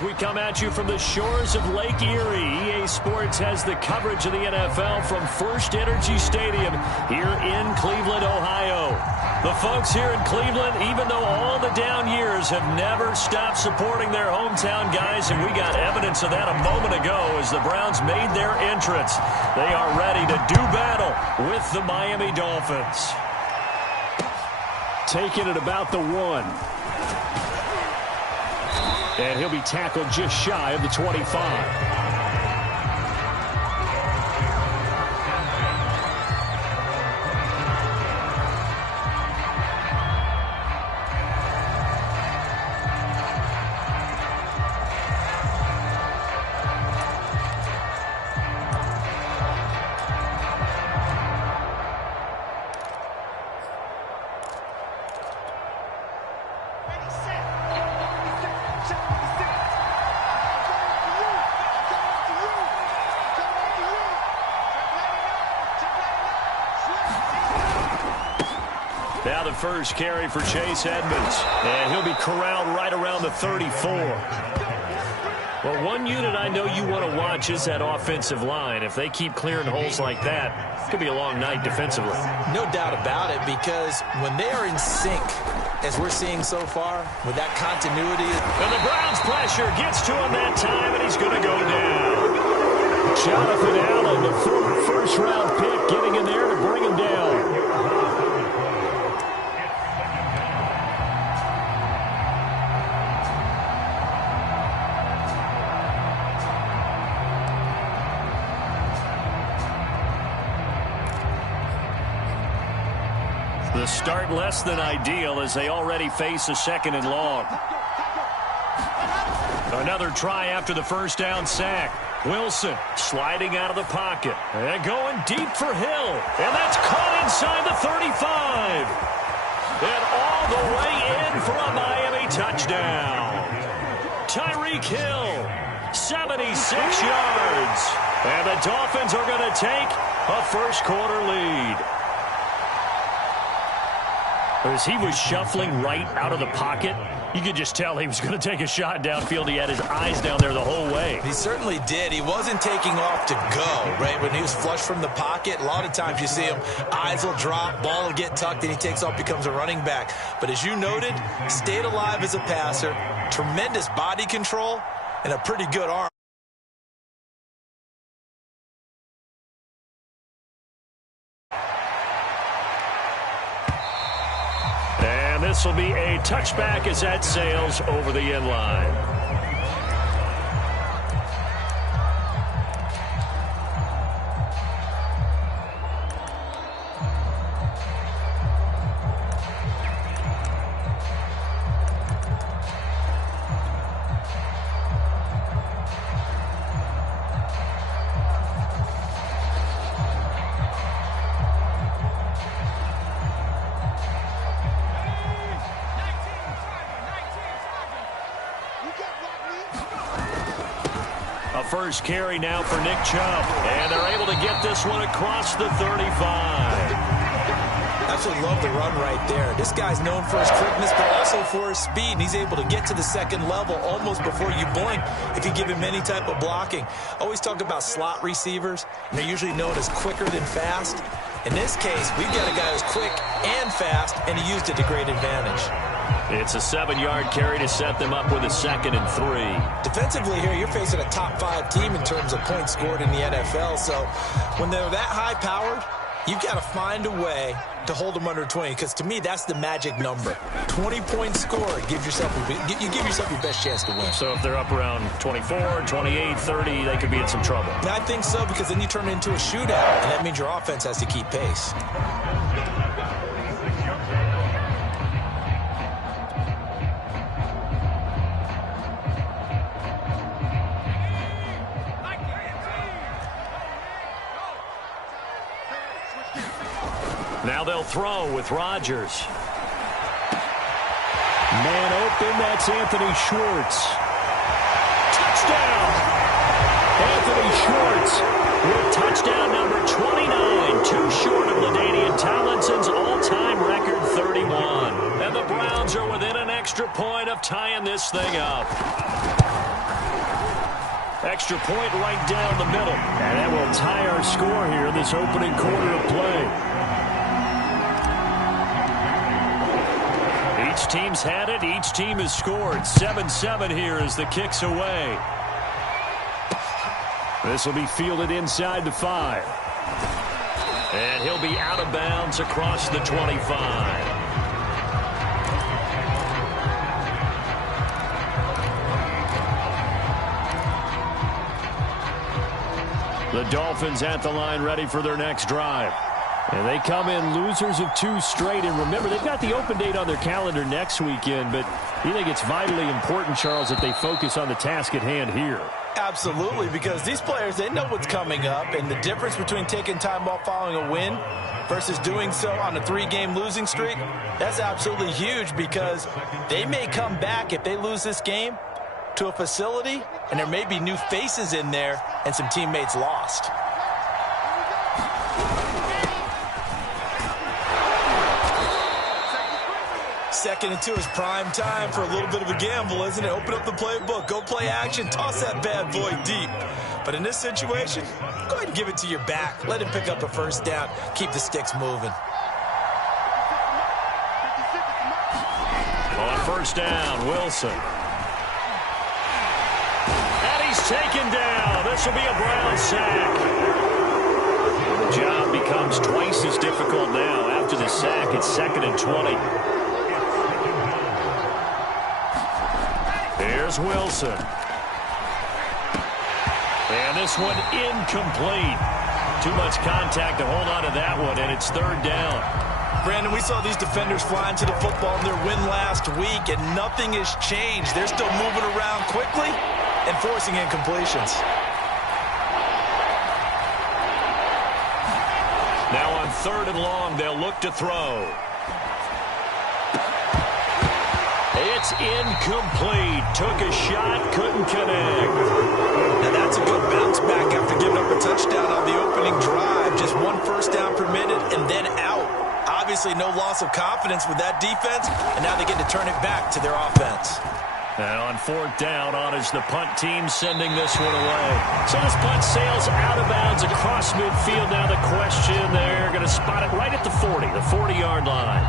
We come at you from the shores of Lake Erie. EA Sports has the coverage of the NFL from First Energy Stadium here in Cleveland, Ohio. The folks here in Cleveland, even though all the down years, have never stopped supporting their hometown guys, and we got evidence of that a moment ago as the Browns made their entrance. They are ready to do battle with the Miami Dolphins. Taking it about the 1. And he'll be tackled just shy of the 25. Now the first carry for Chase Edmonds. And he'll be corralled right around the 34. Well, one unit I know you want to watch is that offensive line. If they keep clearing holes like that, it could be a long night defensively. No doubt about it, because when they are in sync, as we're seeing so far, with that continuity. And the Browns pressure gets to him that time, and he's going to go down. Jonathan Allen, the former first-round pick, getting in there to bring him down. The start less than ideal as they already face a 2nd and long. Another try after the first down sack. Wilson sliding out of the pocket and going deep for Hill. And that's caught inside the 35. And all the way in for a Miami touchdown. Tyreek Hill, 76 yards. And the Dolphins are going to take a first-quarter lead. As he was shuffling right out of the pocket, you could just tell he was going to take a shot downfield. He had his eyes down there the whole way. He certainly did. He wasn't taking off to go, right? When he was flush from the pocket, a lot of times you see him, eyes will drop, ball will get tucked, and he takes off, becomes a running back. But as you noted, stayed alive as a passer, tremendous body control, and a pretty good arm. This will be a touchback as that sails over the end line. First carry now for Nick Chubb. And they're able to get this one across the 35. Absolutely love the run right there. This guy's known for his quickness, but also for his speed. And he's able to get to the 2nd level almost before you blink if you give him any type of blocking. Always talk about slot receivers. And they're usually known as quicker than fast. In this case, we've got a guy who's quick and fast, and he used it to great advantage. It's a 7-yard carry to set them up with a 2nd and 3. Defensively here, you're facing a top-5 team in terms of points scored in the NFL. So when they're that high-powered, you've got to find a way to hold them under 20. Because to me, that's the magic number. 20 points scored. You give yourself your best chance to win. So if they're up around 24, 28, 30, they could be in some trouble. I think so, because then you turn it into a shootout, and that means your offense has to keep pace. Now they'll throw with Rodgers. Man open, that's Anthony Schwartz. Touchdown! Anthony Schwartz with touchdown number 29, too short of LaDainian Tomlinson's all-time record 31. And the Browns are within an extra point of tying this thing up. Extra point right down the middle. And that will tie our score here in this opening quarter of play. Each team's had it. Each team has scored. 7-7 here as the kick's away. This will be fielded inside the 5. And he'll be out of bounds across the 25. The Dolphins at the line ready for their next drive. And they come in losers of 2 straight. And remember, they've got the open date on their calendar next weekend. But you think it's vitally important, Charles, that they focus on the task at hand here? Absolutely, because these players, they know what's coming up. And the difference between taking time off following a win versus doing so on a 3-game losing streak, that's absolutely huge, because they may come back if they lose this game to a facility, and there may be new faces in there and some teammates lost. Second and 2 is prime time for a little bit of a gamble, isn't it? Open up the playbook, go play action, toss that bad boy deep. But in this situation, go ahead and give it to your back. Let him pick up a first down. Keep the sticks moving. On first down, Wilson. He's taken down. This will be a Brown sack. The job becomes twice as difficult now. After the sack, it's 2nd and 20. Here's Wilson. And this one incomplete. Too much contact to hold on to that one, and it's 3rd down. Brandon, we saw these defenders fly into the football in their win last week, and nothing has changed. They're still moving around quickly and forcing incompletions. Now on 3rd and long, they'll look to throw. It's incomplete. Took a shot, couldn't connect. Now that's a good bounce back after giving up a touchdown on the opening drive. Just 1 first down per minute and then out. Obviously no loss of confidence with that defense, and now they get to turn it back to their offense. And on 4th down, on is the punt team sending this one away. So this punt sails out of bounds across midfield. Now the question, they're going to spot it right at the 40, the 40-yard line.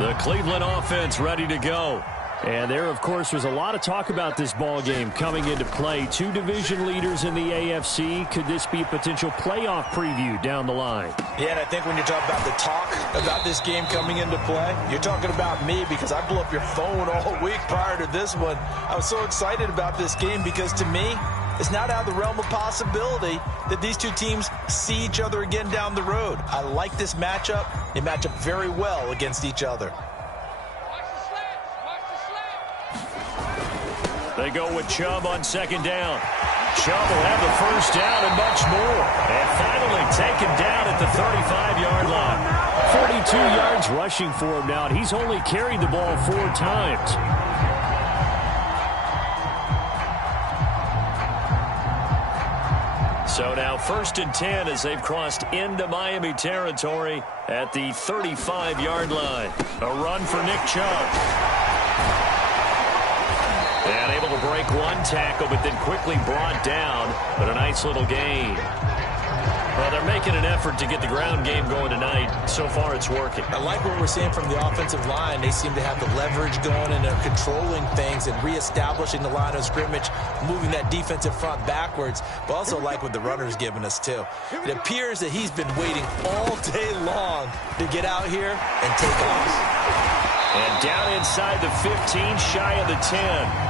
The Cleveland offense ready to go. And there, of course, was a lot of talk about this ball game coming into play. 2 division leaders in the AFC. Could this be a potential playoff preview down the line? Yeah, and I think when you're talking about the talk about this game coming into play, you're talking about me, because I blew up your phone all week prior to this one. I was so excited about this game because, to me, it's not out of the realm of possibility that these 2 teams see each other again down the road. I like this matchup. They match up very well against each other. They go with Chubb on 2nd down. Chubb will have the first down and much more. And finally taken down at the 35-yard line. 42 yards rushing for him now, and he's only carried the ball 4 times. So now 1st and 10 as they've crossed into Miami territory at the 35-yard line. A run for Nick Chubb. And able to break 1 tackle, but then quickly brought down. But a nice little gain. Well, they're making an effort to get the ground game going tonight. So far, it's working. I like what we're seeing from the offensive line. They seem to have the leverage going, and they're controlling things and reestablishing the line of scrimmage, moving that defensive front backwards. But also like what the runner's giving us, too. It appears that he's been waiting all day long to get out here and take off. And down inside the 15, shy of the 10.